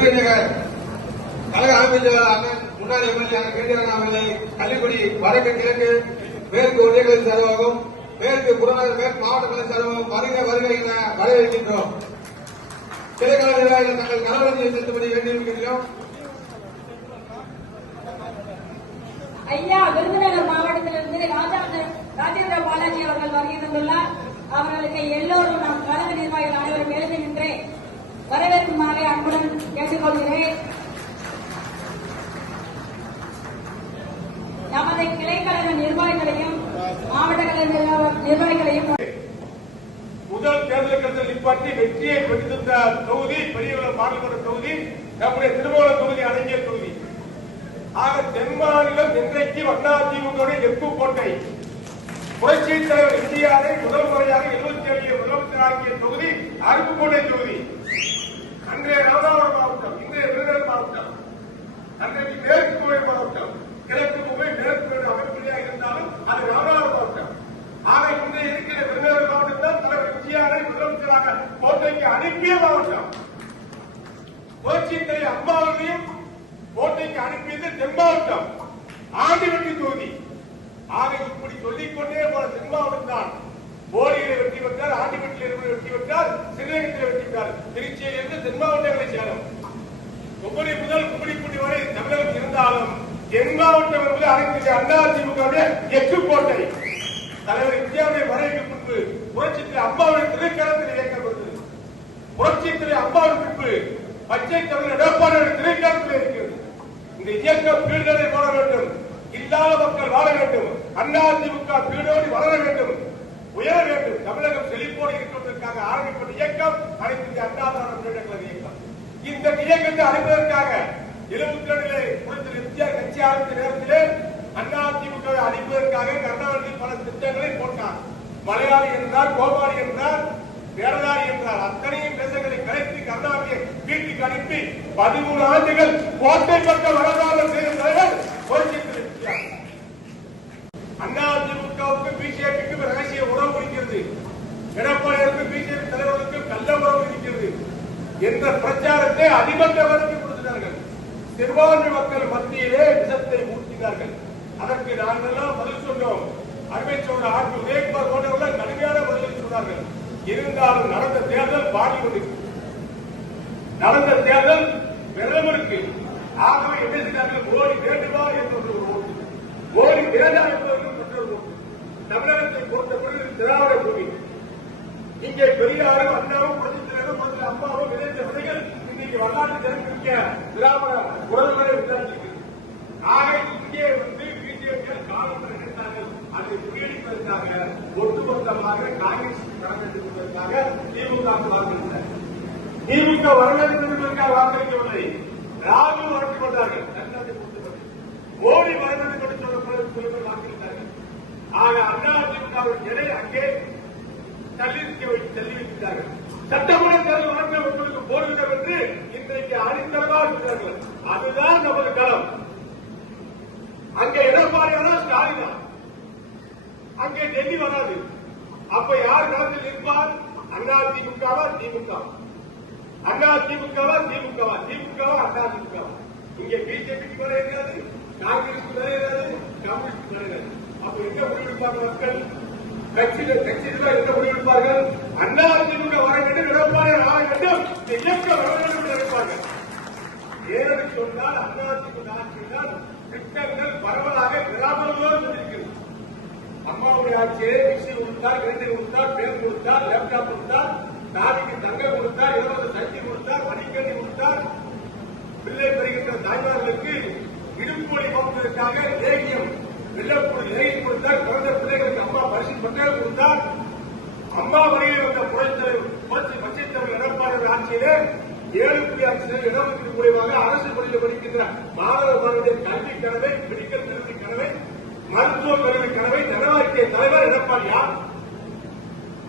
விருதுநகர் கழக அமைச்சர் அண்ணன் முன்னாள் எம்எல்ஏ கேட்டீரன் அவர்களை கள்ளிக்குடி வடக்கு கிழக்கு மேற்கு ஒன்றியங்களின் சார்பாகவும் மேற்கு புறநகர் மேற்கு மாவட்டங்களின் சார்பாகவும் வருகை வருகை என வரவேற்கின்றோம். கிளைக்கழக நிர்வாகிகள் தங்கள் கலவரத்தை செலுத்தும்படி வேண்டியிருக்கின்றோம். ஐயா விருதுநகர் மாவட்டத்திலிருந்து ராஜேந்திர பாலாஜி அவர்கள் வருகை தந்துள்ளார். அவர்களுக்கு எல்லோரும் நாம் கழக நிர்வாகிகள் அனைவரும் எழுதி நின்று வரவேற்குமாறு அன்புடன் கேட்டுக்கொள்கிறேன். நமது கிளைக்கழக நிர்வாகிகளையும் மாவட்ட கழக நிர்வாகிகளையும் முதல் தேர்தலுக்கு நிப்பாட்டி வெற்றியை பெற்றிருந்த தொகுதி பெரியகுளம் பாராளுமன்ற தொகுதி நம்முடைய திருமணம் தொகுதி அடங்கிய தொகுதி. ஆக தென் மாநிலம் இன்றைக்கு அதிமுக எஃகு கோட்டை புரட்சித் தலைவர் எம்ஜிஆரை முதல் முறையாக 77 முதலமைச்சராகிய தொகுதி அருப்புக்கோட்டை தொகுதி. அன்றைய ராமநாதபுரம் மாவட்டம், இன்றைய விருதுநகர் மாவட்டம், அன்றைக்கு மேற்கு கோவை மாவட்டம், கிழக்கு கோவை மேற்கு கோவை அமைப்பிலேயே இருந்தாலும் அது ராமநாதபுரம் மாவட்டம். ஆக இன்றைய இருக்கிற விருதுநகர் மாவட்டம் தான் தலைவர் எம்ஜிஆரை முதலமைச்சராக கோட்டைக்கு அனுப்பிய மாவட்டம். புரட்சித் தலைவர் அம்மாவையும் கோட்டைக்கு அனுப்பியது தென் மாவட்டம் ஆண்டிவட்டி தொகுதி. ஆக இப்படி சொல்லிக்கொண்டே போன தென் மாவட்டம் தான் போலியில வெற்றி பெற்றார், ஆண்டிவட்டியில் வெற்றி பெற்றார், சிறுநகரத்தில் வெற்றி பெற்றார். திருச்சியிலிருந்து தென் மாவட்டங்களை சேரும். கும்படி முதல் கும்படிப்பட்டி வரை தமிழகம் இருந்தாலும் தென் மாவட்டம் என்பது அனைத்து அதிமுக எஃகு கோட்டை. தலைவர் இந்தியாவுடைய மறைவுக்கு முன்பு புரட்சித்திலே அம்மாவுடைய திரைக்கலத்தில் இயக்கப்பட்டது. புரட்சித்திலே அம்மாவின் பின்பு பச்சை தமிழ் எடப்பாடியுடைய திரைக்கலத்தில் இருக்கிறது. இந்த இயக்கம் பீடுகளை போட வேண்டும், இல்லாத மக்கள் வாழ வேண்டும், அதிமுக பீடோடு வளர வேண்டும், உயர வேண்டும், தமிழகம் செழிப்போடு இருப்பதற்காக ஆரம்பிக்கப்பட்ட இயக்கம் அனைத்து இந்திய அண்ணா திராவிட முன்னேற்ற கழக இயக்கம். இந்த இயக்கத்தை அழைப்பதற்காக 72 புரட்சி எம்ஜிஆர் கட்சி ஆரம்பித்த நேரத்திலே அதிமுக அழிப்பதற்காக கருணாநிதி பல திட்டங்களை போட்டார். மலையாளி என்றார், கோபாலி என்றார், வேடதாரி என்றார். அத்தனையும் தேசங்களை கலைத்து கருணாநிதியை வீட்டுக்கு அனுப்பி 13 ஆண்டுகள் கோட்டை பக்கம் வரலாறு செய்த தலைவர் புரட்சித் எம்ஜிஆர். அதிமுகவுக்கு பிஜேபிக்கும் ரகசிய உறவு இருக்கிறது, எடப்பாடியாருக்கு பிஜேபி தலைவர்களுக்கு கள்ள உறவு இருக்கிறது என்ற பிரச்சாரத்தை அதிபந்த வரைக்கும் கொடுத்தார்கள். சிறுபான்மை மக்கள் மத்தியிலே விஷத்தை ஊற்றினார்கள். அதற்கு நாங்கள் எல்லாம் பதில் சொன்னோம். அருமை சொன்ன ஆட்சி உதயகுமார் போன்றவர்கள் கடுமையான பதில் சொன்னார்கள். இருந்தாலும் நடந்த தேர்தல் பாலிவுட், நடந்த தேர்தல் பிரதமருக்கு. ஆகவே என்ன செய்தார்கள்? மோடி வேண்டுமா என்ற ஒரு ஓட்டு, மோடி வேண்டாம் என்பதற்கு மற்றொரு ஓட்டு. தமிழகத்தை பொறுத்தவரை திராவிட பூமி. இங்கே பெரியாரும் அண்ணாவும் புரட்சித்தலைவரும் அம்மாவும் விளைந்த விதைகள் இன்னைக்கு வரலாற்று தெரிவிக்க திராவிட உறவுகளை உண்டாக்கியிருக்கிறது. ஆக இங்கே பிஜேபியால் காலம் நினைத்தார்கள். அதை முறியடிப்பதற்காக ஒட்டுமொத்தமாக காங்கிரஸ் நடந்ததற்காக திமுக வாக்களித்தார். திமுக வரவேற்பதற்காக வாக்களிக்கவில்லை, ராகுல் வளர்த்துக் கொண்டார்கள். மோடி வரவேற்பு கொண்டு வாக்களித்தார்கள். ஆக அதிமுக எடை அங்கே தள்ளி வைத்தார்கள். சட்டமன்ற தேர்தல் வழங்க உங்களுக்கு போடுகிறோம் என்று இன்றைக்கு அடித்தளமாக இருக்கிறார்கள். அதுதான் நமது களம். அங்கே எடப்பாடியானா ஸ்டாலினா, அங்கே டெல்லி வராது. அப்ப யார் களத்தில் நிற்பார்? அதிமுகவா திமுகவா? அதிமுகவா திமுகவா? திமுகவா அதிமுகவா? இங்கே பிஜேபிக்கு வர இருக்காது, காங்கிரஸ் வர இருக்காது, கம்யூனிஸ்ட் வர இருக்காது. அப்ப எங்க முடிவெடுப்பார்கள் மக்கள்? கட்சிகள் என்ன முடிவெடுப்பார்கள்? அதிமுக வர வேண்டும், எடப்பாடியார் ஆக வேண்டும், இயக்கம் வர வேண்டும் என்று நினைப்பார்கள். ஏன்னு சொன்னால் அதிமுக ஆட்சியினால் திட்டங்கள் பரவலாக கிராமங்களோடு இருக்கிறது. அம்மாவுடைய ஆட்சியை மிக்சி கொடுத்தார், கிரைண்டர் கொடுத்தார், பேர் கொடுத்தார், லேப்டாப் கொடுத்தார், நாளைக்கு தங்கம் கொடுத்தார், இலவச சக்தி கொடுத்தார், மடிக்கணி கொடுத்தார். பிள்ளை பெறுகின்ற தாய்மார்களுக்கு இடுப்பொலி போக்குவதற்காக லேகியம் வெள்ளப்பொருள் இறங்கி கொடுத்தார். குழந்தை பிள்ளைகளுக்கு அம்மா பரிசு பட்டங்கள் கொடுத்தார். அம்மா வரையில் வந்த புரட்சி பச்சைத் தமிழ் எடப்பாடியார் ஆட்சியிலே 7.5 இடஒதுக்கீடு மூலமாக அரசு பள்ளியில் படிக்கின்ற மாணவர்களுடைய கல்வி கனவை, மெடிக்கல் கல்வி கனவை, மருத்துவ கல்வி கனவை நனவாக்கிய தலைவர் எடப்பாடியார்.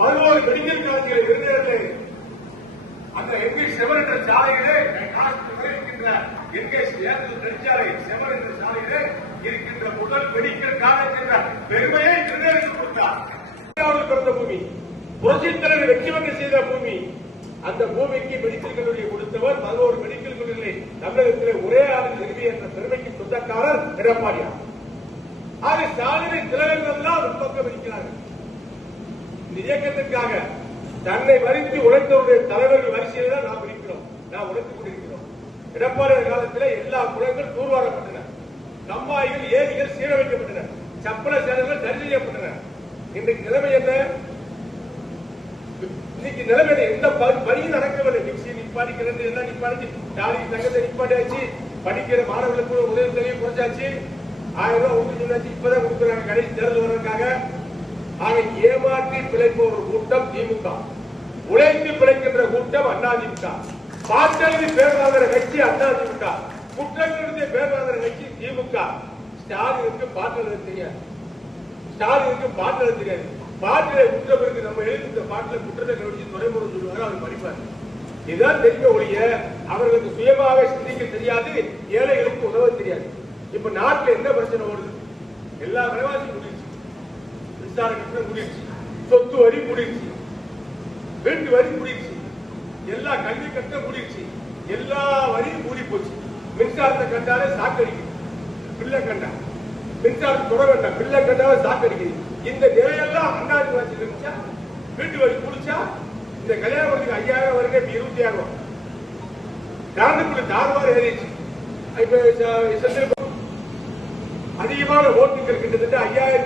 11 மெடிக்கல் காலேஜ்களை விருதுநகரில் அந்த எங்கே செவர் என்ற சாலையிலே இருக்கின்ற எங்கே நெடுஞ்சாலை செவர் என்ற சாலையிலே இருக்கின்ற முதல் மெடிக்கல் காலேஜ் என்ற பெருமையை விருதுநகருக்கு கொடுத்தார். பிறந்த பூமி, புரட்சித் தலைவர் வெற்றி செய்த பூமி. அந்த பூமிக்கு மெடிக்கல் கல்லூரியை கொடுத்தவர் 11 மெடிக்கல் கல்லூரிகளை தமிழகத்தில் ஒரே ஆள் நிறுவி என்ற பெருமைக்கு சொந்தக்காரர் எடப்பாடியார். ஆக ஸ்டாலினை தலைவர்கள் எல்லாம் ஒரு பக்கம் இருக்கிறார்கள். இந்த இயக்கத்திற்காக தன்னை வரித்து உழைத்தவருடைய தலைவர்கள் வரிசையில் தான் நாம் இருக்கிறோம், நாம் உழைத்துக் கொண்டிருக்கிறோம். எடப்பாடியார் காலத்தில் எல்லா குளங்கள் தூர்வாரப்பட்டன, கம்மாய்கள் ஏரிகள் சீரமைக்கப்பட்டன, சப்பள சேனல்கள் சரி செய்யப்பட்டன. இன்றைக்கு நிலைமை என்ன? இன்னைக்கு நிலைமை எந்த வழியும் நடக்கவில்லை. மிக்சி நிப்பாடிக்கிறது எல்லாம் நிப்பாடி, டாலி தங்கத்தை நிப்பாட்டியாச்சு, படிக்கிற மாணவர்களுக்கு உதவி தொகையை குறைச்சாச்சு, 1000 ரூபாய் ஒன்று சொன்னாச்சு, இப்பதான் கொடுக்குறாங்க கடைசி தேர்தல் வர்றதுக்காக. ஆக ஏமாற்றி பிழைப்ப ஒரு கூட்டம் திமுக, உழைத்து பிழைக்கின்ற கூட்டம் அதிமுக, பாட்டெழுதி பேராதர கட்சி அதிமுக, குற்றங்களுக்கு பேராதர கட்சி திமுக. ஸ்டாலினுக்கு பாட்டு எழுத தெரியாது, ஸ்டாலினுக்கு பாட்டு எழுத தெரியாது. பாட்டில குற்றம் இருக்கு, நம்ம எழுதி பாட்டில குற்றத்தை கழிச்சு துறைமுறை சொல்லுவாங்க, அவர் படிப்பார். இதுதான் தெரிஞ்ச ஒழிய அவர்களுக்கு சுயமாக சிந்திக்க தெரியாது, ஏழைகளுக்கு உதவ தெரியாது. இப்ப நாட்டில் என்ன பிரச்சனை ஓடுது? எல்லா விலைவாசி முடிச்சு, மின்சார கட்டணம் முடிச்சு, சொத்து வரி முடிச்சு, வீட்டு வரி முடிச்சு, எல்லா கல்வி கட்டணம் முடிச்சு, எல்லா வரியும் மூடி போச்சு. மின்சாரத்தை கண்டாலே சாக்கடிக்குது, பிள்ளை கண்டா மின்சாரத்தை தொட வேண்டாம், பிள்ளை கண்டாலே சாக்கடிக்குது. இந்த நிலையெல்லாம் அண்ணாச்சி வச்சு இருந்துச்சா, வீட்டு வரி முடிச்சா இந்த கல்யாணத்துக்கு 5000 வருங்க, 20000. கரண்டுக்குள்ள தார்வார் ஏறிச்சு. இப்ப அதிகமான ஓட்டுகள் கிட்டத்தட்ட 5000